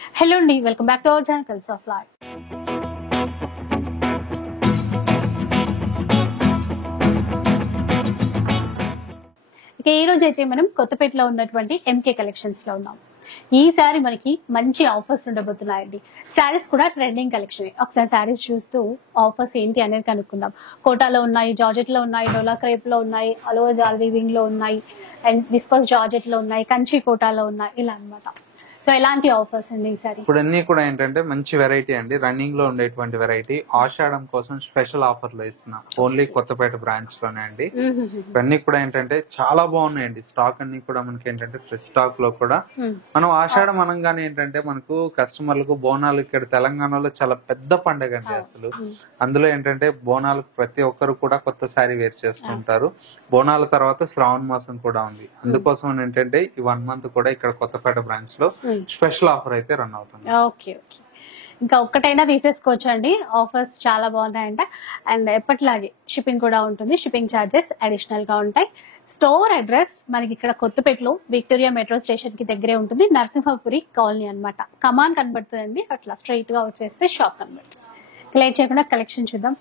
Hello అండి, welcome back to our channel calls of life. ఇక ఈ రోజు అయితే మనం కొత్తపేటలో ఉన్నటువంటి ఎంకే కలెక్షన్స్ లో ఉన్నాం. ఈ సారీ మనకి మంచి ఆఫర్స్ ఉండబోతున్నాయండి. శారీస్ కూడా ట్రెండింగ్ కలెక్షన్. ఒకసారి శారీస్ చూస్తూ ఆఫర్స్ ఏంటి అనేది కనుక్కుందాం. కోటాలో ఉన్నాయి, జార్జెట్ లో ఉన్నాయి, డోలా క్రేప్ లో ఉన్నాయి, అలోవా జాల్ వీవింగ్ లో ఉన్నాయి, అండ్ విస్కోస్ జార్జెట్ లో ఉన్నాయి, కంచి కోటాలో ఉన్నాయి, ఇలా అన్నమాట. సో ఎలాంటి ఆఫర్స్ అండి ఈసారి? ఇప్పుడు అన్ని కూడా ఏంటంటే మంచి వెరైటీ అండి, రన్నింగ్ లో ఉండేటువంటి వెరైటీ. ఆషాఢం కోసం స్పెషల్ ఆఫర్ లో ఇస్తున్నాం, ఓన్లీ కొత్తపేట బ్రాంచ్ లోనే అండి. ఇవన్నీ కూడా ఏంటంటే చాలా బాగున్నాయండి. స్టాక్ అన్ని కూడా మనకి ఏంటంటే ఫ్రెష్ స్టాక్ లో కూడా మనం ఆషాఢం అనగానే ఏంటంటే మనకు కస్టమర్లకు బోనాలు ఇక్కడ తెలంగాణలో చాలా పెద్ద పండుగ అండి అసలు. అందులో ఏంటంటే బోనాలకు ప్రతి ఒక్కరు కూడా కొత్త శారీ వేర్ చేస్తుంటారు. బోనాల తర్వాత శ్రావణ మాసం కూడా ఉంది. అందుకోసం ఏంటంటే ఈ 1 month కూడా ఇక్కడ కొత్తపేట బ్రాంచ్ లో స్పెషల్ ఆఫర్ అయితే రన్ అవుతుంది. ఓకే ఓకే, ఇంకా ఒక్కటైనా తీసేసుకోవచ్చు అండి. ఆఫర్స్ చాలా బాగున్నాయంట. అండ్ ఎప్పటిలాగే షిప్పింగ్ కూడా ఉంటుంది. షిప్పింగ్ ఛార్జెస్ అడిషనల్ గా ఉంటాయి. స్టోర్ అడ్రస్ మనకి ఇక్కడ కొత్తపేటలో విక్టోరియా మెట్రో స్టేషన్ కి దగ్గరే ఉంటుంది. నరసింహపురి కాలనీ అన్నమాట. కమాన్ కనబడుతుందండి, అట్లా స్ట్రైట్ గా వచ్చేస్తే షాప్ కనబడుతుంది. లేట్ చేయకుండా కలెక్షన్ చూద్దాం.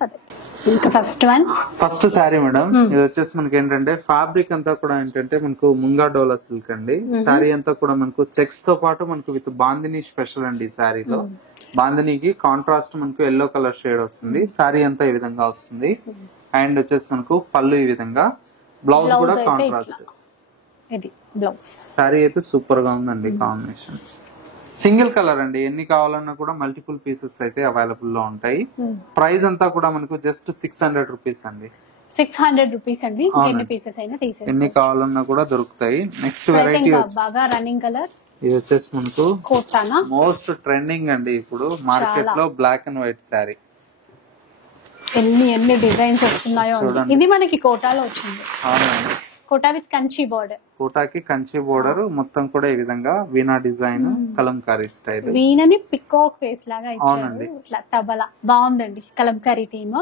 ఇంకా ఫస్ట్ శారీ మేడం, ఇది వచ్చేసి మనకి ఏంటంటే ఫ్యాబ్రిక్ అంతా కూడా ఏంటంటే మనకు ముంగా డోలా సిల్క్ అండి. శారీ అంతా కూడా మనకు చెక్స్ తో పాటు మనకు విత్ బాందిని స్పెషల్ అండి. ఈ శారీలో బాందినికి కాంట్రాస్ట్ మనకు ఎల్లో కలర్ షేడ్ వస్తుంది. శారీ అంతా ఈ విధంగా వస్తుంది. అండ్ వచ్చేసి మనకు పళ్ళు ఈ విధంగా, బ్లౌజ్ కూడా కాంట్రాస్ట్. శారీ అయితే సూపర్ గా ఉందండి. కాంబినేషన్ సింగిల్ కలర్ అండి. ఎన్ని కావాలన్నా కూడా మల్టిపుల్ పీసెస్ అయితే అవైలబుల్ లో ఉంటాయి. ప్రైస్ అంతా కూడా మనకు జస్ట్ 600 రూపీస్ అండి. 600 రూపీస్ అండి. ఎన్ని పీసెస్ అయినా తీసేసుకోవచ్చు, ఎన్ని కావాలన్నా కూడా దొరుకుతాయి. నెక్స్ట్ వెరైటీ బాగా రన్నింగ్ కలర్, ఇది వచ్చేసి మనకు మోస్ట్ ట్రెండింగ్ అండి ఇప్పుడు మార్కెట్ లో, బ్లాక్ అండ్ వైట్ శారీ. ఎన్ని డిజైన్స్ వస్తున్నాయో. ఇది మనకి కోటాలో వచ్చింది. అవునండి, కోటా విత్ కంచి బోర్డర్. కోటాకి కంచి బోర్డర్ మొత్తం కూడా ఈ విధంగా వీణా డిజైన్, కలంకారీ స్టైల్. వీణని పికాక్ ఫేస్ లాగా ఇచ్చారు, ఇట్లా తబలా. బాగుందండి కలంకారీ థీమ్.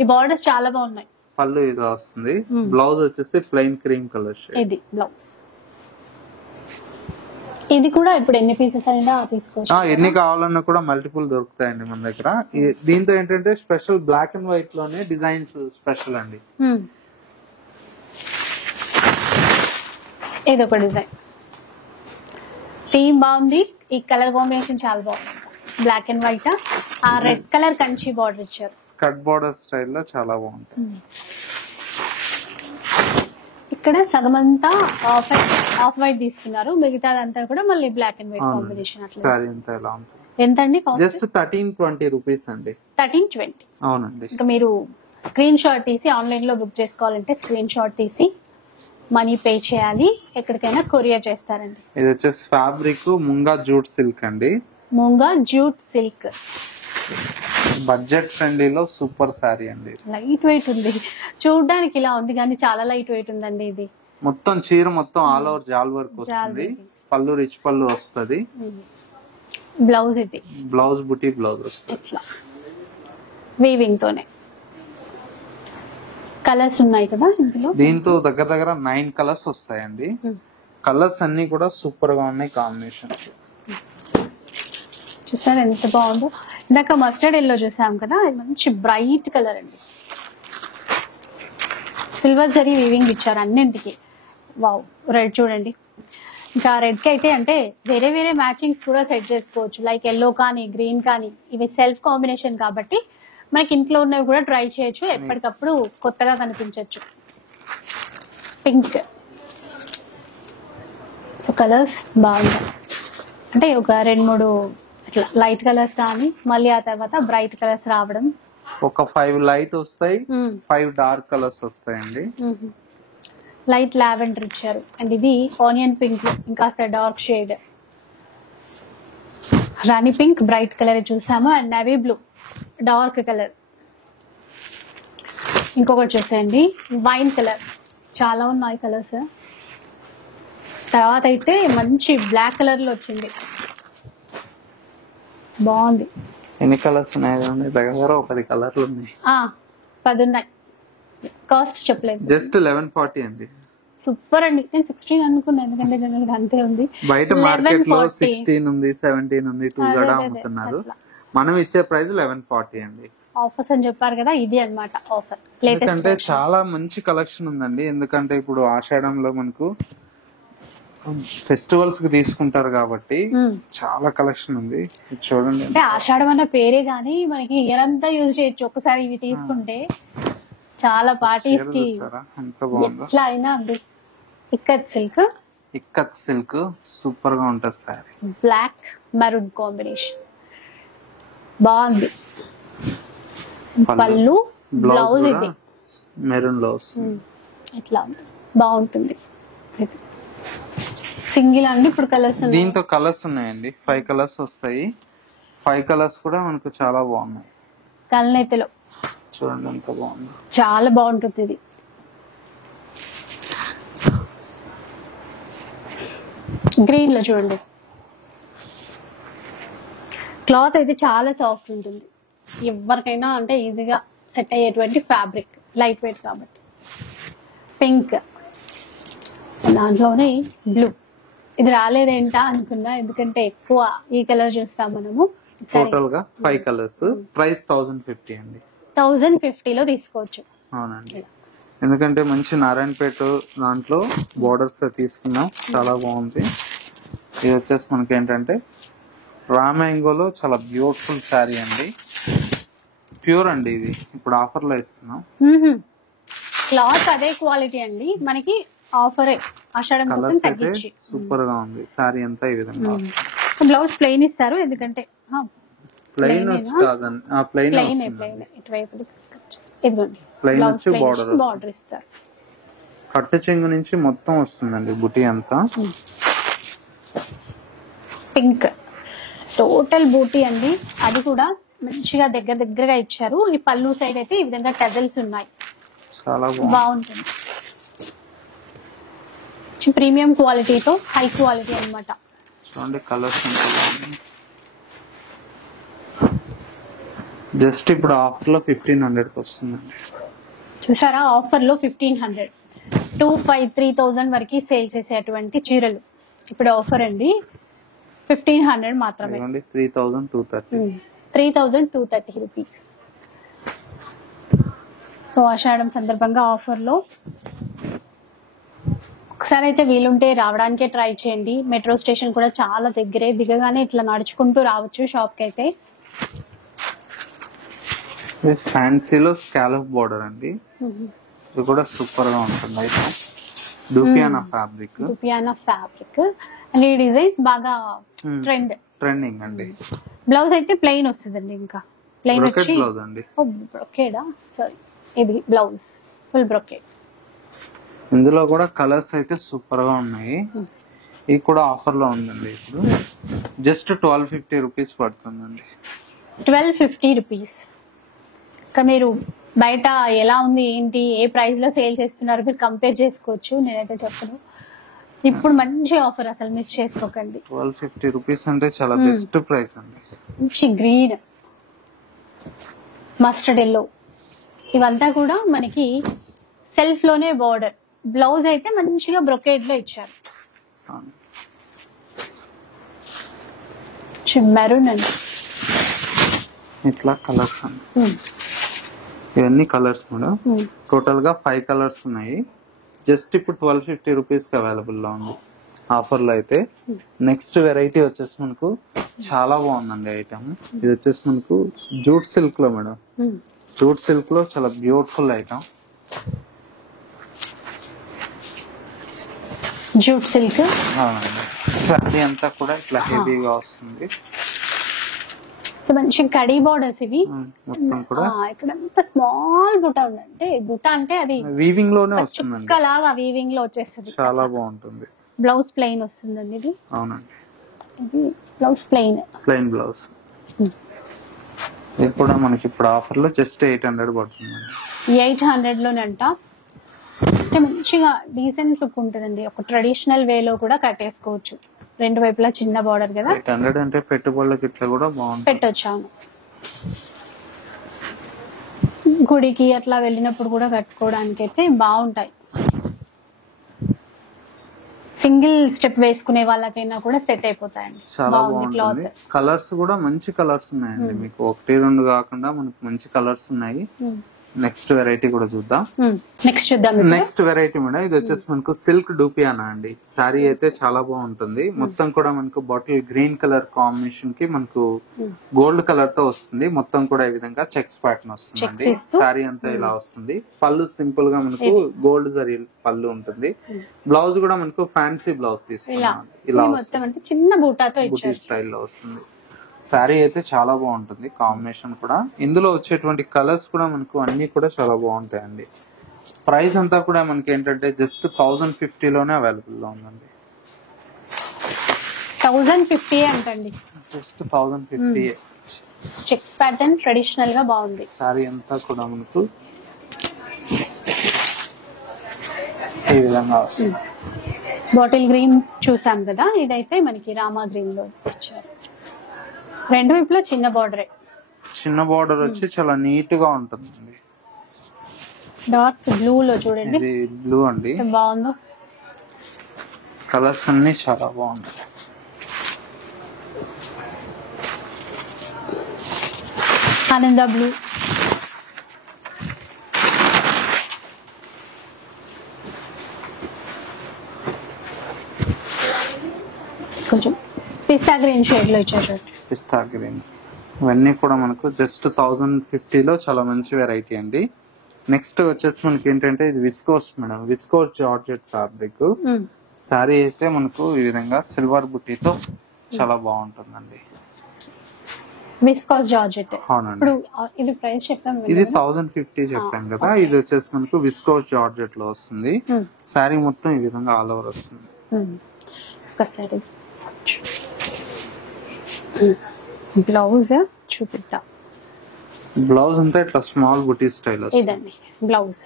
ఈ బోర్డర్స్ చాలా బాగున్నాయి. పళ్ళు ఇది వస్తుంది. బ్లౌజ్ వచ్చేసి ప్లెయిన్ క్రీమ్ కలర్ షేడ్. ఇది బ్లౌజ్. ఇది కూడా ఇప్పుడు ఎన్ని పీసెస్ అయినా తీసుకోవచ్చు, ఎన్ని కావాలన్నా కూడా మల్టిపుల్ దొరుకుతాయండి మన దగ్గర. దీంతో ఏంటంటే స్పెషల్ బ్లాక్ అండ్ వైట్ లోనే డిజైన్స్ స్పెషల్ అండి. ఇది ఒక డిజైన్. థీమ్ బాగుంది. ఈ కలర్ కాంబినేషన్ చాలా బాగుంది. బ్లాక్ అండ్ వైట్, ఆ రెడ్ కలర్ కంచి బార్డర్ ఇచ్చారు. స్కర్ట్ బార్డర్ స్టైల్ లో చాలా బాగుంటుంది. ఇక్కడ సగం అంతా ఆఫ్ వైట్ తీసుకున్నారు, మిగతాదంతా కూడా మళ్ళీ బ్లాక్ అండ్ వైట్ కాంబినేషన్. ఎంత అండి? జస్ట్ 1320 రూపీస్ అండి. 1320. అవునండి. ఇంకా మీరు స్క్రీన్ షాట్ తీసి ఆన్లైన్ లో బుక్ చేసుకోవాలంటే స్క్రీన్ షాట్ తీసి మనీ పే చేయాలి. ఎక్కడికైనా కొరియర్ చేస్తారండి. ఇది వచ్చేసి ఫ్యాబ్రిక్ ముంగా జూట్ సిల్క్ అండి. ముంగా జూట్ సిల్క్, బడ్జెట్ ఫ్రెండ్లీలో సూపర్ సారీ అండి. లైట్ వెయిట్ ఉంది, చూడడానికి ఇలా ఉంది కానీ చాలా లైట్ వెయిట్ ఉందండి. ఇది మొత్తం చీర మొత్తం ఆల్ ఓవర్ జాల్ వర్క్ వస్తుంది. పళ్ళు రిచ్ పళ్ళు వస్తుంది. బ్లౌజ్ ఇది బ్లౌజ్ బుటీ బ్లౌజ్ వస్తుంది. ఇట్లా వీవింగ్ తోనే. కలర్స్ ఉన్నాయి కదా ఇందులో. దీంతో దగ్గర దగ్గర 9 కలర్స్ వస్తాయండి. కలర్స్ అన్ని కూడా సూపర్ గా ఉన్నాయి. కాంబినేషన్స్ చూసారు ఎంత బాగుందో. ఇందాక మస్టర్డ్ ఎల్లో చూసాం కదా, మంచి బ్రైట్ కలర్ అండి. సిల్వర్ జరీ వీవింగ్ ఇచ్చారు అన్నింటికి. వావ్, రెడ్ చూడండి. ఇంకా రెడ్ కి అయితే అంటే వేరే వేరే మ్యాచింగ్స్ కూడా సెట్ చేసుకోవచ్చు. లైక్ ఎల్లో కానీ గ్రీన్ కానీ, ఇవి సెల్ఫ్ కాంబినేషన్ కాబట్టి మనకి ఇంట్లో ఉన్నవి కూడా ట్రై చేయొచ్చు. ఎప్పటికప్పుడు కొత్తగా కనిపించవచ్చు. పింక్. సో కలర్స్ బాగుంటాయి. అంటే ఒక 2-3 ఇట్లా లైట్ కలర్స్ కానీ మళ్ళీ ఆ తర్వాత బ్రైట్ కలర్స్ రావడం. ఒక 5 లైట్ వస్తాయి, 5 డార్క్ కలర్స్ వస్తాయండి. లైట్ లావెండర్ ఇచ్చారు. అండ్ ఇది ఆనియన్ పింక్, ఇంకా డార్క్ షేడ్. రాణి పింక్ బ్రైట్ కలర్ చూసాము. And navy blue dark colour. ఇంకొకటి చూసేయండి వైన్ కలర్. చాలా ఉన్నాయి కలర్స్. తర్వాత అయితే మంచి బ్లాక్ కలర్ లో వచ్చింది, బాగుంది. ఎన్ని కలర్స్ ఉన్నాయి? దగ్గర 10 కలర్లు ఉన్నాయి. 10 ఉన్నాయి. కాస్ట్ చెప్పలేదు. జస్ట్ 1140 అండి. సూపర్ అండి. నేను 16 అనుకున్నాను, ఎందుకంటే జనరల్ గా అంతే ఉంది. బయట మార్కెట్ లో 1140. 16 ఉంది, 17 ఉంది, 2 అదే, కూడా అదే, అమ్ముతున్నారు. అట్లా. మనం ఇచ్చే ప్రైస్ 1140 అండి. ఆఫర్స్ అని చెప్పారు కదా, ఇది అన్నమాట ఆఫర్. ఎందుకంటే లేటెస్ట్ చాలా మంచి కలెక్షన్ ఉందండి. ఎందుకంటే ఇప్పుడు ఆషాఢంలో మనకు ఫెస్టివల్స్ కి తీసుకుంటారు కాబట్టి చాలా కలెక్షన్ ఉంది. ఇది చూడండి. అంటే ఆషాఢం అన్న పేరే గానీ మనకి ఇయర్ అంతా యూజ్ చేయొచ్చు. ఒకసారి ఇవి తీసుకుంటే చాలా పార్టీస్ కి చూసారా ఎంత బాగుందో. ఎట్లా అయినా ఉంది. Ikat silk, ikat silk super గా ఉంటుంది సారీ. బ్లాక్ మరూన్ కాంబినేషన్ బాగుంది. పళ్ళు, బ్లౌజ్ ఇది మెరూన్ లో వస్తుంది. ఇట్లా ఉంది, బాగుంటుంది. సింగిల్ అండి ఇప్పుడు కలర్స్ దీంతో కలర్స్ ఉన్నాయండి, 5 కలర్స్ వస్తాయి. 5 కలర్స్ కూడా మనకు చాలా బాగున్నాయి. కల్నేతలో చూడండి ఎంత బాగుంది, చాలా బాగుంటుంది ఇది. గ్రీన్ లో చూడండి, క్లాత్ అయితే చాలా సాఫ్ట్ ఉంటుంది. ఎవరికైనా అంటే ఈజీగా సెట్ అయ్యేటువంటి ఫ్యాబ్రిక్, లైట్ వెయిట్ కాబట్టి. పింక్, దాంట్లోనే బ్లూ. ఇది రాలేదేంటా అనుకున్నా, ఎందుకంటే ఎక్కువ ఈ కలర్ చూస్తాం మనము. టోటల్ గా 5 కలర్స్. ప్రైస్ 1050 అండి. 1050 లో తీసుకోవచ్చు. అవునండి, ఎందుకంటే మంచి నారాయణపేట దాంట్లో బోర్డర్స్ తీసుకున్నాం, చాలా బాగుంది. ఇది వచ్చేసి మనకి ఏంటంటే రా మ్యాంగోలో చాలా బ్యూటిఫుల్ శారీ అండి. ప్యూర్ అండి, ఇది ఇప్పుడు ఆఫర్ లో ఇస్తున్నాం. క్లాత్ అదే క్వాలిటీ అండి, మనకి ఆఫరే ఆషాఢం కోసం కలర్స్ అయితే తగ్గించి. సూపర్ గా ఉంది. శారీ అంతా ఈ విధంగా బ్లౌజ్ ప్లెయిన్ ఇస్తారు, ఎందుకంటే ప్లెయిన్ కాదండి, ప్లెయిన్ ప్లెయిన్ ప్లెయిన్ ఇటువైపు ఇదిగోండి, ప్లెయిన్ బ్లౌజ్ వచ్చి బార్డర్ బార్డర్ ఇస్తారు. కట్టు చెంగు నుంచి మొత్తం వస్తుందండి బుటీ అంతా. పింక్ టోటల్ బూటీ అండి, అది కూడా మంచిగా దగ్గరగా ఇచ్చారు. ఈ పళ్ళు సైడ్ అయితే ఈ విధంగా టెజల్స్ ఉన్నాయి, చాలా బాగుంటుంది. ప్రీమియం క్వాలిటీతో హై క్వాలిటీ అన్నమాట. చూడండి కలర్స్ ఎంత బాగుంది. జస్ట్ ఇప్పుడు ఆఫర్ లో 1500 కి వస్తుందండి. చూసారా, ఆఫర్ లో 1500, 3000 వరకు సేల్ చేసేటువంటి చీరలు ఇప్పుడు ఆఫర్ అండి. 1500 మాత్రమే. 3230. 3230 రూపీస్. సో ఆషాఢం సందర్భంగా ఆఫర్ లో ఒకసారి అయితే వీలుంటే రావడానికే ట్రై చేయండి. మెట్రో స్టేషన్ కూడా చాలా దగ్గరే, దిగగానే ఇట్లా నడుచుకుంటూ రావచ్చు షాప్ కి అయితే. ఫ్యాన్సీలో స్కాలప్ బోర్డర్ అండి, ఇది కూడా సూపర్ గా ఉంటుంది. అయితే డూపియానా ఫ్యాబ్రిక్ అండ్ ఈ డిజైన్స్ బాగా ట్రెండింగ్ అండి. బ్లౌజ్ అయితే ప్లెయిన్ వస్తుందండి, ఇంకా ప్లెయిన్ వచ్చి బ్లౌజ్ అండి. బ్రొకేడా, సారీ ఇది బ్లౌజ్ ఫుల్ బ్రొకేడ్. ఇందులో కూడా కలర్స్ అయితే సూపర్ గా ఉన్నాయి. ఇది కూడా ఆఫర్ లో ఉందండి. ఇప్పుడు జస్ట్ 1250 రూపీస్ పడుతుందండి. 1250 రూపీస్. ఇక్కడ మీరు బయట ఎలా ఉంది ఏంటి, ఏ ప్రైస్ లో సేల్ చేస్తున్నారు మీరు కంపేర్ చేసుకోవచ్చు. నేనైతే చెప్పను, ఇప్పుడు మంచి ఆఫర్, అసలు మిస్ చేసుకోకండి. 1250 రూపీస్ అంటే చాలా బెస్ట్ ప్రైస్ అండి. మంచి గ్రీన్, మస్టర్డ్ ఎల్లో, ఇవంతా కూడా మనకి సెల్ఫ్ లోనే బార్డర్. బ్లౌజ్ అయితే మంచిగా బ్రొకేడ్ లో ఇచ్చారు. మెరూన్ అండి, ఇట్లా కలర్స్ అండి. ఇవన్నీ కలర్స్ కూడా టోటల్ గా 5 కలర్స్ ఉన్నాయి. జస్ట్ ఇప్పుడు 1250 రూపీస్ కి అవైలబుల్ లో ఉంది ఆఫర్ లో అయితే. నెక్స్ట్ వెరైటీ వచ్చేసి మనకు చాలా బాగుందండి ఐటమ్. ఇది వచ్చేసి మనకు జూట్ సిల్క్ లో మేడం, జూట్ సిల్క్ లో చాలా beautiful item. Jute silk sorry అంతా కూడా ఇట్లా హెవీగా వస్తుంది. సో మంచి కడీ బార్డర్స్ ఇవి. మొత్తం కూడా ఇక్కడ స్మాల్ బుట్ట ఉందంటే, బుట్ట అంటే అది వీవింగ్ లోనే వస్తుందండి, చుక్కలాగా వీవింగ్ లో వచ్చేస్తుంది. చాలా బాగుంటుంది. బ్లౌజ్ ప్లెయిన్ వస్తుందండి ఇది. అవునండి, ఇది బ్లౌజ్ ప్లెయిన్ బ్లౌజ్. ఇది కూడా మనకి ఇప్పుడు ఆఫర్ లో జస్ట్ 800 పడుతుందండి. 800 లోనే అంట. అంటే మంచిగా డీసెంట్ లుక్ ఉంటుందండి. ఒక ట్రెడిషనల్ వే లో కూడా కట్టేసుకోవచ్చు, రెండు వైపులా చిన్న బార్డర్ కదా. 800 అంటే పెట్టుబడులకి ఇట్లా కూడా బాగుంటుంది, పెట్టొచ్చాను. గుడికి అట్లా వెళ్ళినప్పుడు కూడా కట్టుకోవడానికి అయితే బాగుంటాయి. సింగిల్ స్టెప్ వేసుకునే వాళ్ళకైనా కూడా సెట్ అయిపోతాయండి. చాలా బాగుంటుంది. కలర్స్ కూడా మంచి కలర్స్ ఉన్నాయండి, మీకు 1-2 కాకుండా మనకు మంచి కలర్స్ ఉన్నాయి. నెక్స్ట్ వెరైటీ కూడా చూద్దాం. నెక్స్ట్ వెరైటీ మేడం, ఇది వచ్చేసి మనకు సిల్క్ డూపియానా అండి. సారీ అయితే చాలా బాగుంటుంది. మొత్తం కూడా మనకు బాటిల్ గ్రీన్ కలర్ కాంబినేషన్ కి మనకు గోల్డ్ కలర్ తో వస్తుంది. మొత్తం కూడా ఈ విధంగా చెక్స్ ప్యాటర్న్ వస్తుంది. సారీ అంతా ఇలా వస్తుంది. పళ్ళు సింపుల్ గా మనకు గోల్డ్ జరీ పళ్ళు ఉంటుంది. బ్లౌజ్ కూడా మనకు ఫ్యాన్సీ బ్లౌజ్ తీసుకున్నాం. ఇలా చిన్న బూటాతో బూటీ స్టైల్ లో వస్తుంది. శారీ అయితే చాలా బాగుంటుంది. కాంబినేషన్ కూడా ఇందులో వచ్చేటువంటి కలర్స్ కూడా మనకు అన్ని కూడా చాలా బాగుంటాయండి. ప్రైస్ అంతా కూడా మనకి ఏంటంటే జస్ట్ 1050 లోనే అవైలబుల్ లో ఉందండి. 1050 అంటండి, జస్ట్ 1050. చెక్స్ ప్యాటర్న్ ట్రెడిషనల్ గా బాగుంది. శారీ అంతా కూడా మనకు ఈ విధంగా వస్తుంది. బాటిల్ గ్రీన్ చూసాం కదా, ఇదైతే మనకి రామా గ్రీన్ లో ఇచ్చారు. రెండు వైపులా చిన్న బార్డర్, చిన్న బార్డర్ వచ్చి చాలా నీట్ గా ఉంటుందండి. డార్క్ బ్లూ లో చూడండి, ఇది బ్లూ అండి, బాగుందో. కలర్స్ అన్ని చాలా బాగుంటాయి. ఆనంద బ్లూ, కొంచెం పిస్తా గ్రీన్ షేడ్ లో ఇచ్చారు. పిస్తా గ్రీన్, ఇవన్నీ కూడా మనకు జస్ట్ 1050 లో చాలా మంచి వెరైటీ అండి. నెక్స్ట్ వచ్చేసి మనకి ఏంటంటే ఇది viscose madam, viscose georgette fabric. Sorry అయితే మనకు ఈ విధంగా సిల్వర్ బుట్టీతో చాలా బాగుంటుందండి. Viscose georgette. అవునండి, ఇది ప్రైస్ చెప్పాం, ఇది 1050 చెప్పాం కదా. ఇది వచ్చేసి మనకు విస్కోస్ జార్జెట్ లో వస్తుంది. సారీ మొత్తం ఈ విధంగా ఆల్ ఓవర్ వస్తుంది. ఒకసారి బ్లౌజ్ చూపిద్దాం. బ్లౌజ్ అంతా ఇట్లా స్మాల్ బుటీ స్టైల్ ఇదండి బ్లౌజ్.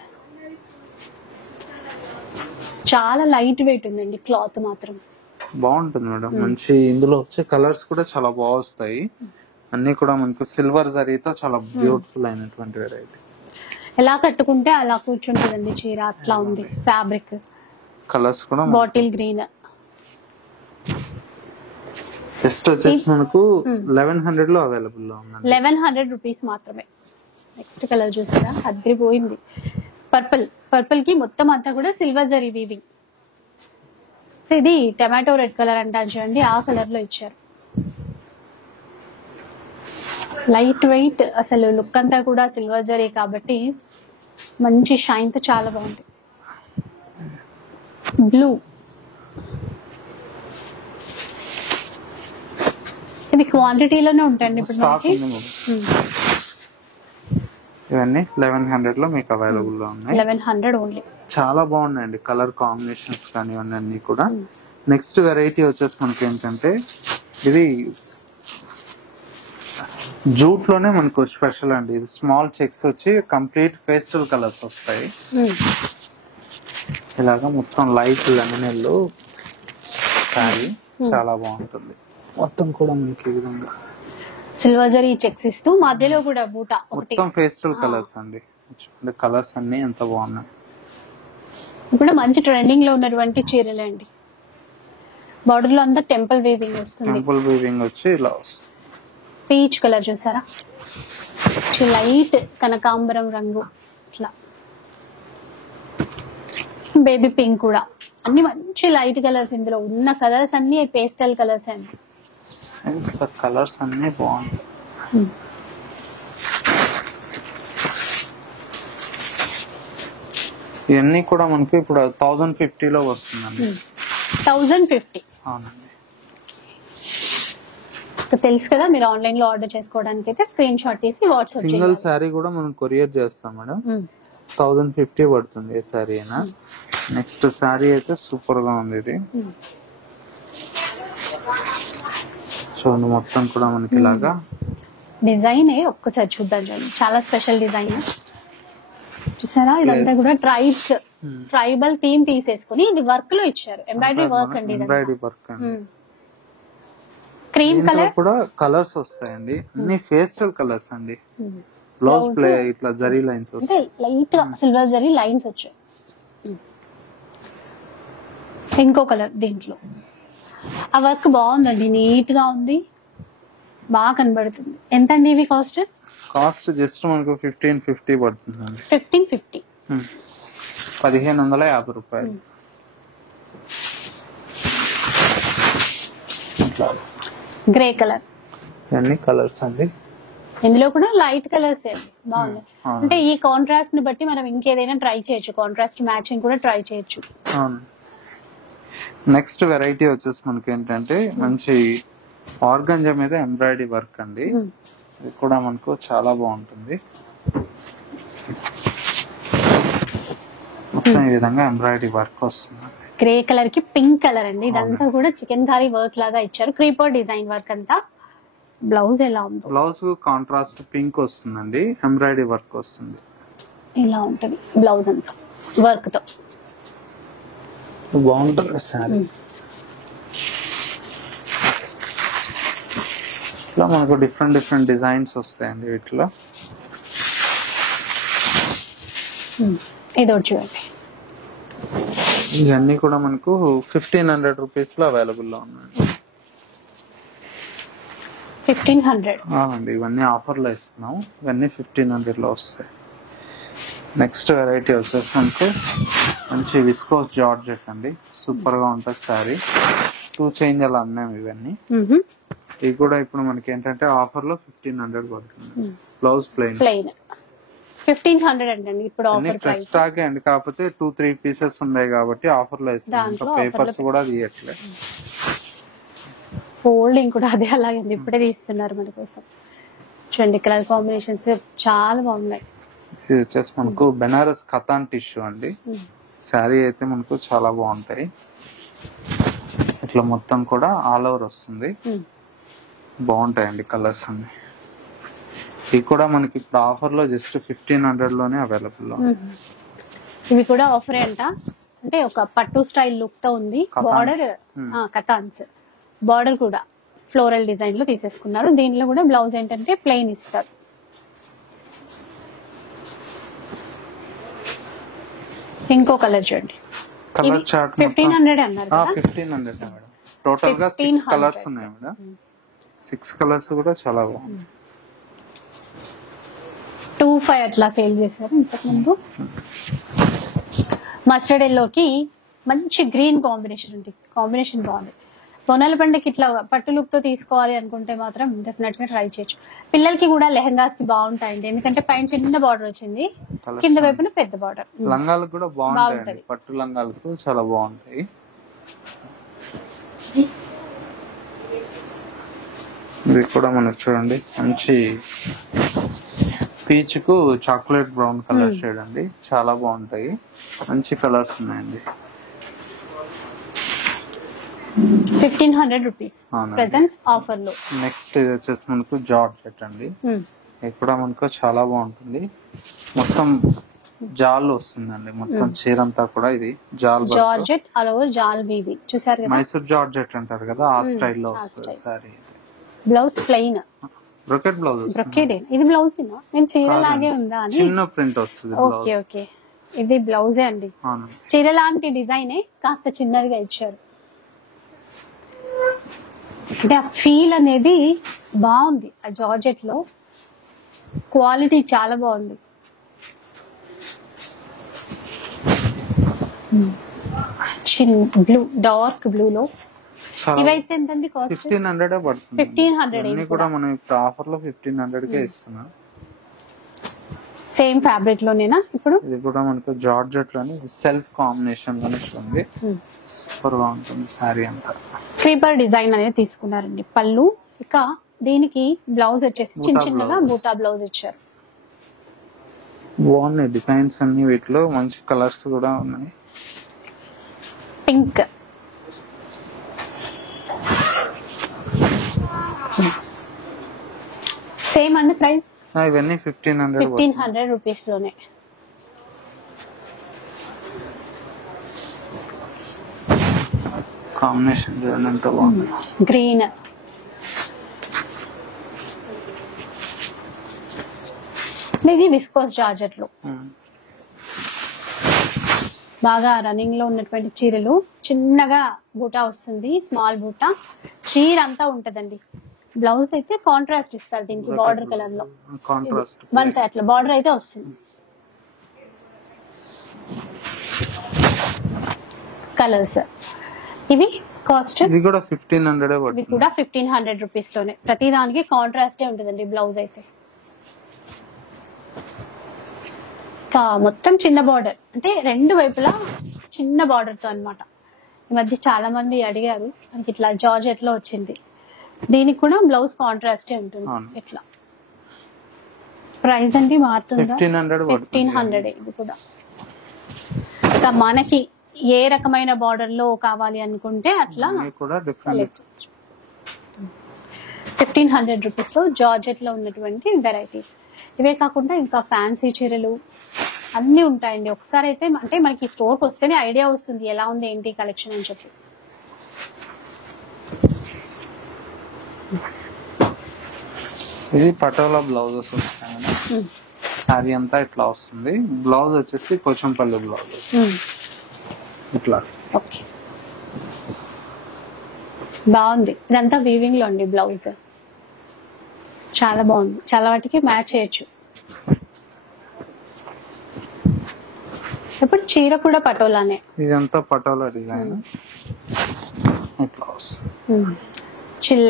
చాలా లైట్ వెయిట్ ఉందండి, క్లాత్ మాత్రం బాగుంటుంది మేడం. మంచి ఇందులో వచ్చే కలర్స్ కూడా చాలా బాగా వస్తాయి. అన్ని కూడా మనకు సిల్వర్ జరీతో చాలా బ్యూటిఫుల్ అయినటువంటి వెరైటీ. ఎలా కట్టుకుంటే అలా కూర్చుంటుందండి చీర, అట్లా ఉంది ఫ్యాబ్రిక్. కలర్స్ కూడా బాటిల్ గ్రీన్. జస్ట్ వచ్చేసి మనకు 1100 లో అవైలబుల్ లో ఉంది. 1100 రూపీస్ మాత్రమే. నెక్స్ట్ కలర్ చూసారా, అద్రిపోయింది. పర్పుల్, పర్పుల్ కి మొత్తం అంతా కూడా సిల్వర్ జరీ వీవింగ్. సో ఇది టమాటో రెడ్ కలర్ అంటారు చూడండి, ఆ కలర్ లో ఇచ్చారు. లైట్ వెయిట్, అసలు లుక్ అంతా కూడా సిల్వర్ జరీ కాబట్టి మంచి షైన్ తో చాలా బాగుంది. బ్లూ, ఇది క్వాంటిటీలోనే ఉంటాయండి ఇప్పుడు మనకి. ఇవన్నీ 1100 లో మీకు అవైలబుల్ లో ఉన్నాయి. 1100 ఓన్లీ. చాలా బాగున్నాయండి కలర్ కాంబినేషన్స్ కానివ్వండి అన్ని కూడా. నెక్స్ట్ వెరైటీ వచ్చేసి మనకి ఏంటంటే ఇది జూట్ లోనే మనకు స్పెషల్ అండి. ఇది స్మాల్ చెక్స్ వచ్చి కంప్లీట్ పేస్టల్ కలర్స్ వస్తాయి. ఇలాగా మొత్తం లైట్ లెమన్ ఎల్లో సారీ చాలా బాగుంటుంది. మొత్తం కూడా మనకి ఈ విధంగా సిల్వర్ జరీ చెక్స్ ఇస్తూ మధ్యలో కూడా బూటా మొత్తం పేస్టల్ కలర్స్ అండి. కలర్స్ అన్ని ఎంత బాగున్నాయి. ఇప్పుడు మంచి ట్రెండింగ్ లో ఉన్నటువంటి చీరలే అండి. బార్డర్ లో అంతా టెంపుల్ వీవింగ్ వస్తుంది. టెంపుల్ వీవింగ్ వచ్చి ఇలా వస్తుంది. పీచ్ కలర్ చూసారా, లైట్ కనకాంబరం రంగు, ఇట్లా బేబీ పింక్ కూడా, అన్ని మంచి లైట్ కలర్స్. ఇందులో ఉన్న కలర్స్ అన్ని పేస్టల్ కలర్స్ అండి. కలర్స్ అన్ని బాగుంటాయి. ఇవన్నీ కూడా మనకి ఇప్పుడు 1050 లో వస్తుందండి. 1050. అవునండి, తెలుసు కదా, మీరు ఆన్లైన్ లో ఆర్డర్ చేసుకోవడానికి అయితే స్క్రీన్ షాట్ తీసి వాట్సాప్ చేయండి. సింగిల్ సారీ కూడా మనం కొరియర్ చేస్తాం మేడం. 1050 పడుతుంది ఏ సారీ అయినా. నెక్స్ట్ సారీ అయితే సూపర్ గా ఉంది. ఇది చూడండి, మొత్తం కూడా మనకి ఇలాగా డిజైన్ ఒక్కసారి చూద్దాం. చూడండి, చాలా స్పెషల్ డిజైన్ చూసారా. ఇదంతా కూడా ట్రైబల్ థీమ్ తీసేసుకుని ఇది వర్క్ లో ఇచ్చారు. ఎంబ్రాయిడరీ వర్క్ అండి. ఎంబ్రాయిడరీ వర్క్ అండి. క్రీమ్ కలర్ కూడా కలర్స్ వస్తాయండి. అన్ని పేస్టల్ కలర్స్ అండి. బ్లౌజ్ ప్లే ఇట్లా జరీ లైన్స్ వస్తాయి. లైట్ గా సిల్వర్ జరీ లైన్స్ వచ్చాయి. ఇంకో కలర్ దీంట్లో. ఆ వర్క్ బాగుందండి, నీట్ గా ఉంది, బాగా కనబడుతుంది. ఎంత అండి ఇవి కాస్ట్? కాస్ట్ జస్ట్ మనకు 1550 పడుతుందండి. 1550. 1550 రూపాయలు. Grey colour. అన్ని కలర్స్ అండి, ఇందులో కూడా లైట్ కలర్స్ బాగుంది. అంటే ఈ కాంట్రాస్ట్ ని బట్టి మనం ఇంకేదైనా ట్రై చేయొచ్చు, కాంట్రాస్ట్ మ్యాచింగ్ కూడా ట్రై చేయొచ్చు. నెక్స్ట్ వెరైటీ వచ్చేసి మనకి ఏంటంటే మంచి ఆర్గంజా మీద ఎంబ్రాయిడరీ వర్క్ అండి. ఇది కూడా మనకు చాలా బాగుంటుంది. మొత్తం ఈ విధంగా ఎంబ్రాయిడరీ వర్క్ వస్తుంది. గ్రే కలర్ కి పింక్ కలర్ అండి. ఇదంతా కూడా చికెన్ ధారీ వర్క్ లాగా ఇచ్చారు, క్రీపర్ డిజైన్ వర్క్ అంతా. బ్లౌజ్ ఎలా ఉందో, బ్లౌజ్ కాంట్రాస్ట్ పింక్ వస్తుందండి, ఎంబ్రాయిడరీ వర్క్ వస్తుంది. ఇలా ఉంటది బ్లౌజ్ అంతా వర్క్ తో. బాగుంటుంది సారీ. ఇట్లా మనకు డిఫరెంట్ డిజైన్స్ వస్తాయండి వీటిలో. ఇది ఒకటి చూడండి. ఇవన్నీ కూడా మనకు 1500 రూపీస్ లో అవైలబుల్ లో ఉన్నాయి. 1500 అండి, ఇవన్నీ ఆఫర్ లో ఇస్తున్నాం. ఇవన్నీ 1500 లో వస్తాయి. నెక్స్ట్ వెరైటీ వచ్చేసి మనకు మంచి విస్కోస్ జార్జెట్ అండి, సూపర్ గా ఉంటుంది సారీ. 2 చేంజ్ అలా అన్నాం ఇవన్నీ. ఇవి కూడా ఇప్పుడు మనకి ఏంటంటే ఆఫర్ లో 1500 పడుతుంది. బ్లౌజ్ ప్లెయిన్ 1500 అండి ఇప్పుడు ఆఫర్ ఫ్రెష్ స్టాక్ అండి. కాకపోతే 2-3 పీసెస్ ఉన్నాయి కాబట్టి ఆఫర్ లో ఇస్తున్నాం. ఇంకా పేపర్స్ కూడా తీయట్లేదు. ఫోల్డింగ్ కూడా అదే అలాగే ఇప్పుడే తీస్తున్నారు మన కోసం. చూడండి కలర్ కాంబినేషన్స్ చాలా బాగున్నాయి. ఇది వచ్చేసి మనకు బెనారస్ కథాన్ టిష్యూ అండి. శారీ అయితే మనకు చాలా బాగుంటాయి. ఇట్లా మొత్తం కూడా ఆల్ ఓవర్ వస్తుంది, బాగుంటాయండి కలర్స్ అన్ని. ఇవి కూడా మనకి ఇప్పుడు ఆఫర్ లో జస్ట్ 1500 లోనే అవైలబుల్ లో. ఇవి కూడా ఆఫరే అంట. అంటే ఒక పట్టు స్టైల్ లుక్ తో ఉంది. బార్డర్ కథాన్స్, బార్డర్ కూడా ఫ్లోరల్ డిజైన్ లో తీసేసుకున్నారు. దీనిలో కూడా బ్లౌజ్ ఏంటంటే ప్లెయిన్ ఇస్తారు. ఇంకో కలర్ చూడండి. కలర్ చార్ట్ 1500 అన్నారు కదా. 1500 మేడం. టోటల్ గా 6 కలర్స్ ఉన్నాయి మేడం. 6 కలర్స్ కూడా చాలా బాగుంది. 25 అట్లా సేల్ చేశారు ఇంతకు ముందు. మస్టర్డ్ ఎల్లోకి మంచి గ్రీన్ కాంబినేషన్ ఉంది. కాంబినేషన్ బాగుంది. బొనాల పండుగకి ఇట్లా పట్టు లుక్ తో తీసుకోవాలి అనుకుంటే మాత్రం డెఫినెట్ గా ట్రై చేయొచ్చు. పిల్లలకి కూడా లెహంగాస్ కి బాగుంటాయండి, ఎందుకంటే పైన చిన్న బార్డర్ వచ్చింది, కింద వైపున పెద్ద బార్డర్. లంగాలకు కూడా బాగుంటాయి, పట్టు లంగాలకు చాలా బాగుంటాయి. ఇది కూడా మనకు చూడండి మంచి పీచ్ కు చాక్లెట్ బ్రౌన్ కలర్ షేడ్ అండి, చాలా బాగుంటాయి. మంచి కలర్స్ ఉన్నాయండి. 1500 రూపీస్ ప్రెసెంట్ ఆఫర్ లో. నెక్స్ట్ ఇది వచ్చేసి మనకు జార్జెట్ అండి. ఇది కూడా మనకు చాలా బాగుంటుంది. మొత్తం జాల్ వస్తుందండి, మొత్తం చీరంతా కూడా ఇది జాల్. జార్జెట్ ఆల్ ఓవర్ జాల్ వీవి చూసారు కదా. మైసూర్ జార్జెట్ అంటారు కదా, ఆ స్టైల్లో వస్తుంది sorry. Blouse plain brocade blouse. Brocade ఇది బ్లౌజ్ నేను చీర లాగే ఉందా అని. చిన్న ప్రింట్ వస్తుంది. ఓకే ఓకే, ఇది బ్లౌజే అండి. చీర లాంటి డిజైనే కాస్త చిన్నదిగా ఇచ్చారు. అంటే ఆ ఫీల్ అనేది బాగుంది. ఆ జార్జెట్ లో క్వాలిటీ చాలా బాగుంది. చిన్న బ్లూ, డార్క్ బ్లూ లో ఇవైతే ఎంతండి కాస్ట్? 1500 పడుతుంది. 1500 కూడా మనం ఇప్పుడు ఆఫర్ లో 1500 కే ఇస్తున్నాం. సేమ్ ఫ్యాబ్రిక్ లోనేనా ఇప్పుడు? ఇది కూడా మనకు జార్జెట్ లోని సెల్ఫ్ కాంబినేషన్ లోనే ఉంది, సూపర్ గా ఉంటుంది సారీ అంతా. క్రీపర్ డిజైన్ అనేది తీసుకున్నారండి పళ్ళు. ఇక దీనికి బ్లౌజ్ వచ్చేసి చిన్న చిన్నగా బూటా బ్లౌజ్ ఇచ్చారు. బాగున్నాయి డిజైన్స్ అన్ని, వీటిలో మంచి కలర్స్ కూడా ఉన్నాయి. పింక్, సేమ్ అండి ప్రైస్. ఇవన్నీ 1500 రూపీస్ లోనే. కాంబినేషన్ చూడండి ఎంత బాగుంది. గ్రీన్, ఇది విస్కోస్ జార్జెట్ లో బాగా రన్నింగ్ లో ఉన్నటువంటి చీరలు. చిన్నగా బూటా వస్తుంది, స్మాల్ బూటా. చీర అంతా ఉంటదండి. బ్లౌజ్ అయితే కాంట్రాస్ట్ ఇస్తారు దీనికి, బార్డర్ కలర్ లో కాంట్రాస్ట్ వన్ సైడ్ అట్లా బార్డర్ అయితే వస్తుంది. కలర్స్ ఇవి కాస్ట్ ఇది కూడా 1500 ఇవి పడుతుంది. కూడా 1500 రూపీస్ లోనే. ప్రతి దానికి కాంట్రాస్టే ఉంటుందండి బ్లౌజ్ అయితే. మొత్తం చిన్న బార్డర్, అంటే రెండు వైపులా చిన్న బార్డర్ తో అన్నమాట. ఈ మధ్య చాలా మంది అడిగారు, మనకి ఇట్లా జార్జెట్ లో వచ్చింది. దీనికి కూడా బ్లౌజ్ కాంట్రాస్టే ఉంటుంది. ఇట్లా ప్రైస్ అండి మారుతుందా? 1500 ఇది కూడా. ఇంకా మనకి ఏ రకమైన బార్డర్ లో కావాలి అనుకుంటే అట్లా సెలెక్ట్ చేయొచ్చు. 1500 రూపీస్ లో జార్జెట్ లో ఉన్నటువంటి వెరైటీస్. ఇవే కాకుండా ఇంకా ఫ్యాన్సీ చీరలు అన్ని ఉంటాయండి. ఒకసారి అయితే అంటే మనకి స్టోర్కి వస్తేనే ఐడియా వస్తుంది ఎలా ఉంది ఏంటి కలెక్షన్ అని చెప్పి. ఇది పటోలా బ్లౌజెస్ వస్తాయి. సారీ అంతా ఇట్లా వస్తుంది. బ్లౌజ్ వచ్చేసి పోచంపల్లి బ్లౌజ్ ఇట్లా. ఓకే, బాగుంది. ఇదంతా వీవింగ్ లో అండి బ్లౌజ్. చాలా బాగుంది, చాలా వాటికి మ్యాచ్ చేయొచ్చు. ఇప్పుడు చీర కూడా పటోలానే. ఇదంతా పటోలా డిజైన్ ఇట్లా వస్తుంది.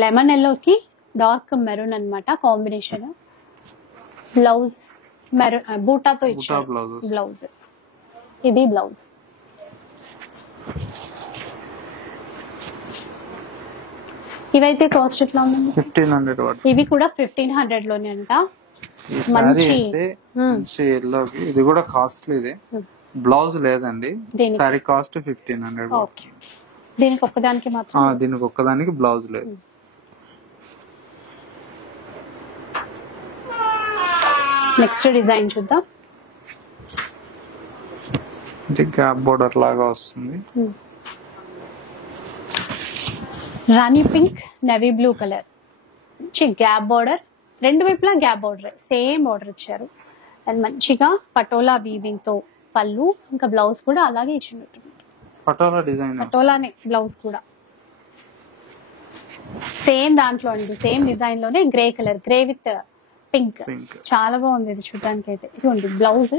లెమన్ ఎల్లోకి డార్క్ మెరూన్ అన్నమాట కాంబినేషన్. బ్లౌజ్ మెరూన్ బూటాతో ఇచ్చారు బ్లౌజ్. ఇది బ్లౌజ్. ఇవైతే కాస్ట్ ఎట్లా ఉంది? 1500. ఇవి కూడా 1500 లోనే అంట. మంచి ఎల్లోకి ఇది కూడా కాస్ట్లీదే. బ్లౌజ్ లేదండి. Sorry cost 1500. ఓకే, దీనికి ఒక్కదానికి మాత్రం. దీనికి ఒక్కదానికి బ్లౌజ్ లేదు. నెక్స్ట్ డిజైన్ చూద్దాం. ఇది గ్యాప్ బోర్డర్ లాగా వస్తుంది. Rani pink, navy blue colour. Gap border, రెండు వైపులా గ్యాప్ బోర్డర్, సేమ్ బోర్డర్ ఇచ్చారు. అండ్ మంచిగా పటోలా వీవింగ్ తో పళ్ళు, ఇంకా బ్లౌజ్ కూడా అలాగే ఇచ్చినట్టు. పటోలా డిజైన్, పటోలానే బ్లౌజ్ కూడా సేమ్ దాంట్లో అండి, సేమ్ డిజైన్ లోనే grey colour, grey with pink. చాలా బాగుంది ఇది చూడడానికి అయితే. ఇదిగోండి బ్లౌజ్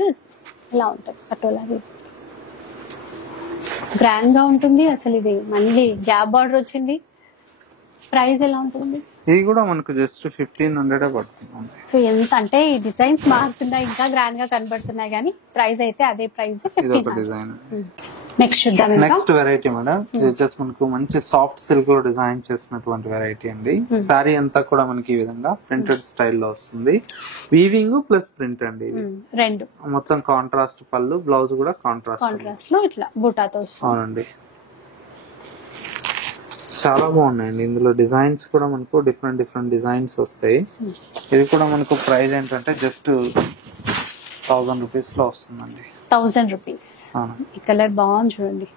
ఇలా ఉంటుంది పటోలా. గ్రాండ్ గా ఉంటుంది అసలు. ఇది మళ్ళీ గ్యాప్ బార్డర్ వచ్చింది. ప్రైస్ ఎలా ఉంటుంది? ఇది కూడా మనకు జస్ట్ 1500 పడుతుంది. సో ఎంత అంటే ఈ డిజైన్స్ మారుతున్నాయి, ఇంకా గ్రాండ్ గా కనబడుతున్నాయి, కానీ ప్రైస్ అయితే అదే ప్రైస్. నెక్స్ట్ చూద్దాం. నెక్స్ట్ వెరైటీ మేడం, ఇది వచ్చేసి మనకు మంచి సాఫ్ట్ సిల్క్ లో డిజైన్ చేసినటువంటి వెరైటీ అండి. సారీ అంతా కూడా మనకి ఈ విధంగా ప్రింటెడ్ స్టైల్లో వస్తుంది. వీవింగ్ ప్లస్ ప్రింట్ అండి. రెండు మొత్తం కాంట్రాస్ట్ పళ్ళు, బ్లౌజ్ కూడా కాంట్రాస్ట్ లో ఇట్లా బూటాతో వస్తుంది. అవునండి, చాలా బాగున్నాయండి. ఇందులో డిజైన్స్ కూడా మనకు డిఫరెంట్ డిజైన్స్ వస్తాయి. ఇది కూడా మనకు ప్రైస్ ఏంటంటే జస్ట్ 1000 రూపీస్ లో వస్తుందండి. 1000 రూపీస్. ఈ కలర్ బాగుంది చూడండి.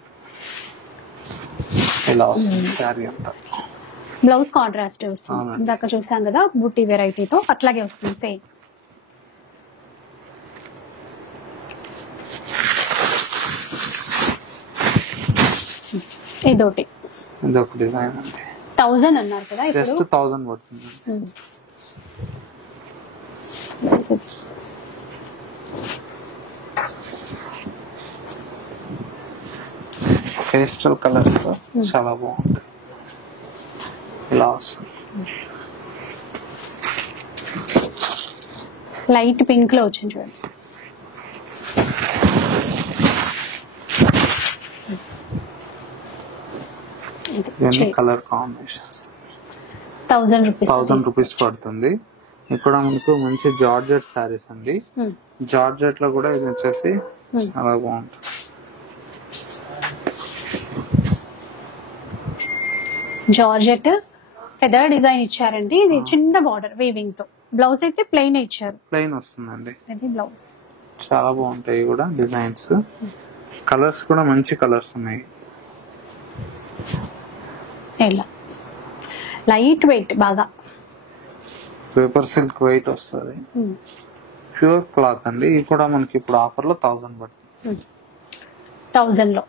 ఇలా వస్తుంది సారీ అంతా. బ్లౌజ్ కాంట్రాస్ట్ వస్తుంది. ఇందాక చూసాం కదా బూటీ వెరైటీతో, అట్లాగే వస్తుంది సేమ్. ఇదొకటి, ఇదొక డిజైన్ అండి. 1000 అన్నారు కదా, జస్ట్ 1000 పడుతుంది. పేస్టల్ కలర్ చాలా బాగుంటుంది. ఇలా వస్తుంది. లైట్ పింక్ లో వచ్చింది చూడండి. Colour combinations. 1000 రూపీస్ పడుతుంది. ఇక్కడ మనకు మంచి జార్జెట్ సారీస్ అండి. జార్జెట్ లో కూడా ఇది వచ్చేసి చాలా బాగుంటుంది. జార్జెట్ ఫెదర్ డిజైన్ ఇచ్చారండి. ఇది చిన్న బార్డర్ వీవింగ్ తో. బ్లౌజ్ అయితే ప్లెయిన్ ఇచ్చారు. ప్లెయిన్ వస్తుందండి. ఇది బ్లౌజ్. చాలా బాగుంటాయి కూడా డిజైన్స్. కలర్స్ కూడా మంచి కలర్స్ ఉన్నాయి. ఇలా లైట్ వెయిట్, బాగా పేపర్ సిల్క్ వెయిట్ వస్తుంది. ప్యూర్ క్లాత్ అండి. ఇది కూడా మనకి ఇప్పుడు ఆఫర్ లో 1000 పడుతుంది. 1000 లో.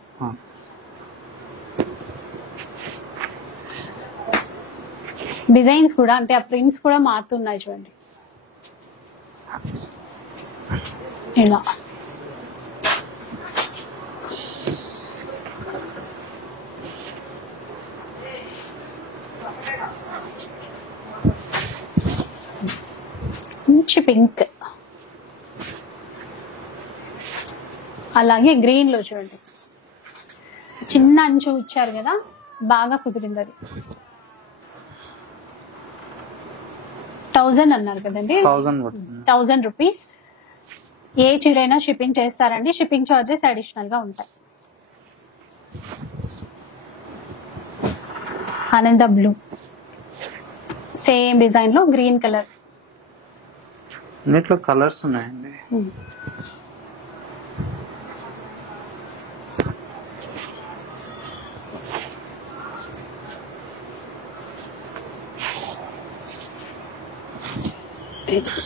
డిజైన్స్ కూడా అంటే ఆ ప్రింట్స్ కూడా మారుతున్నాయి చూడండి ఇలా. మంచి పింక్, అలాగే గ్రీన్ లో చూడండి చిన్న అంచు ఇచ్చారు కదా, బాగా కుదిరింది అది. 1000 అన్నారు కదండి, 1000 రూపీస్. ఏ చీరైనా షిప్పింగ్ చేస్తారండి, షిప్పింగ్ చార్జెస్ అడిషనల్ గా ఉంటాయి. ఆనంద బ్లూ సేమ్ డిజైన్ లో గ్రీన్ కలర్. అన్నిట్లో కలర్స్ ఉన్నాయండి.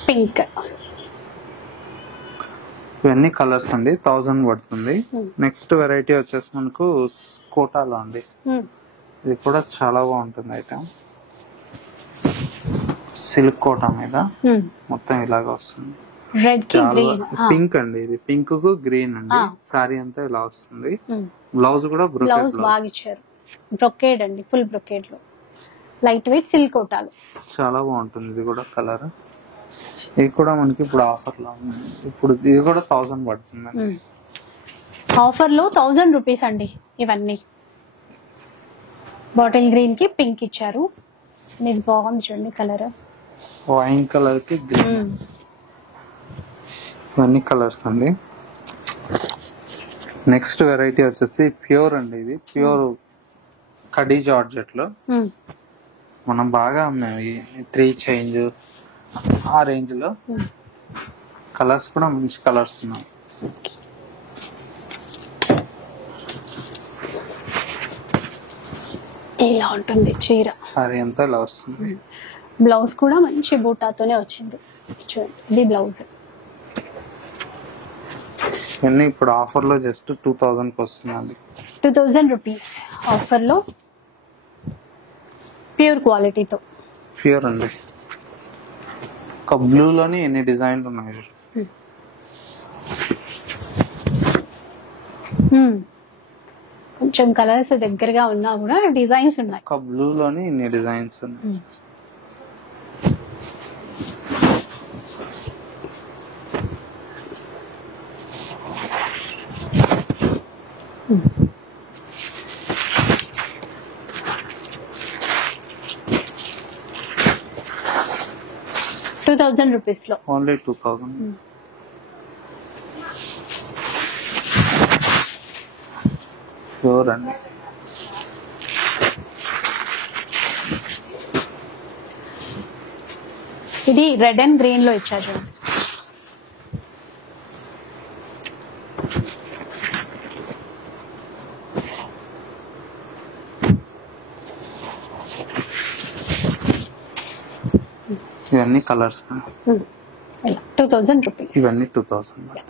పింక్, ఇవన్నీ కలర్స్ అండి. 1000 పడుతుంది. నెక్స్ట్ వెరైటీ వచ్చేసి మనకు కోటాలో అండి. ఇది కూడా చాలా బాగుంటుంది ఐటమ్. సిల్క్ కోటా మీద మొత్తం ఇలాగా వస్తుంది. రెడ్ కి గ్రీన్, పింక్ అండి. ఇది పింక్ కు గ్రీన్ అండి. సారీ అంతా ఇలా వస్తుంది. బ్లౌజ్ కూడా బ్లౌజ్ బాగా ఇచ్చారు. బ్రొకేడ్ అండి, ఫుల్ బ్రొకేడ్ లో లైట్ వెయిట్ సిల్క్ కోటాలు. చాలా బాగుంటుంది. ఇది కూడా కలర్. ఇది కూడా మనకి ఇప్పుడు ఆఫర్ లో ఉంది. ఇప్పుడు ఇది కూడా 1000 పడుతుంది. ఆఫర్ లో 1000 రూపీస్ అండి ఇవన్నీ. బాటిల్ గ్రీన్ కి పింక్ ఇచ్చారు. ఇది బాగుంది చూడండి కలర్. వైన్ కలర్ కి గ్రీన్. ఇవన్నీ కలర్స్ అండి. నెక్స్ట్ వెరైటీ వచ్చేసి ప్యూర్ అండి. ఇది ప్యూర్ కడీ జార్జెట్ లో మనం బాగా అమ్మాయి. 3 చేంజ్ ఆ రేంజ్ లో కలర్స్ కూడా మంచి కలర్స్ ఉన్నాయి. ఇలా ఉంటుంది చీర. సారీ అంతా ఇలా వస్తుంది. బ్లౌజ్ కూడా మంచి బూటాతోనే వచ్చింది చూడండి. ఇది బ్లౌజ్. ఇవన్నీ ఇప్పుడు ఆఫర్ లో జస్ట్ 2000 కి వస్తుందండి. 2000 రూపీస్ ఆఫర్ లో ప్యూర్ క్వాలిటీతో. ప్యూర్ అండి. ఒక బ్లూ లోని ఎన్ని డిజైన్లు ఉన్నాయి. కొంచెం కలర్స్ దగ్గరగా ఉన్నా కూడా డిజైన్స్ ఉన్నాయి. ఒక బ్లూ లోని ఇన్ని డిజైన్స్ ఉన్నాయి. రూపీస్ లో ఓన్లీ 2000. ప్యూర్ అండి. ఇది రెడ్ అండ్ గ్రీన్ లో ఇచ్చారు. ఇవన్నీ కలర్స్. 2000 రూపీస్. ఇవన్నీ 2000.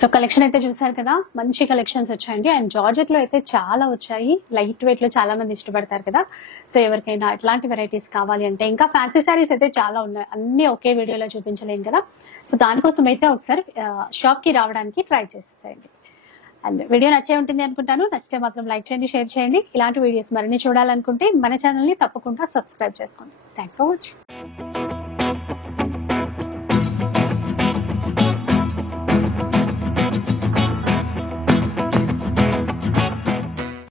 సో కలెక్షన్ అయితే చూసారు కదా, మంచి కలెక్షన్స్ వచ్చాయండి. అండ్ జార్జెట్ లో అయితే చాలా వచ్చాయి. లైట్ వెయిట్ లో చాలా మంది ఇష్టపడతారు కదా. సో ఎవరికైనా ఇట్లాంటి వెరైటీస్ కావాలి అంటే, ఇంకా ఫ్యాన్సీ శారీస్ అయితే చాలా ఉన్నాయి, అన్ని ఒకే వీడియోలో చూపించలేం కదా. సో దానికోసం అయితే ఒకసారి షాప్ కి రావడానికి ట్రై చేసేయండి. అండ్ వీడియో నచ్చే ఉంటుంది అనుకుంటాను. నచ్చితే మాత్రం లైక్ చేయండి, షేర్ చేయండి. ఇలాంటి వీడియోస్ మరిన్ని చూడాలనుకుంటే మన ఛానల్ ని తప్పకుండా సబ్స్క్రైబ్ చేసుకోండి. Thanks for watching.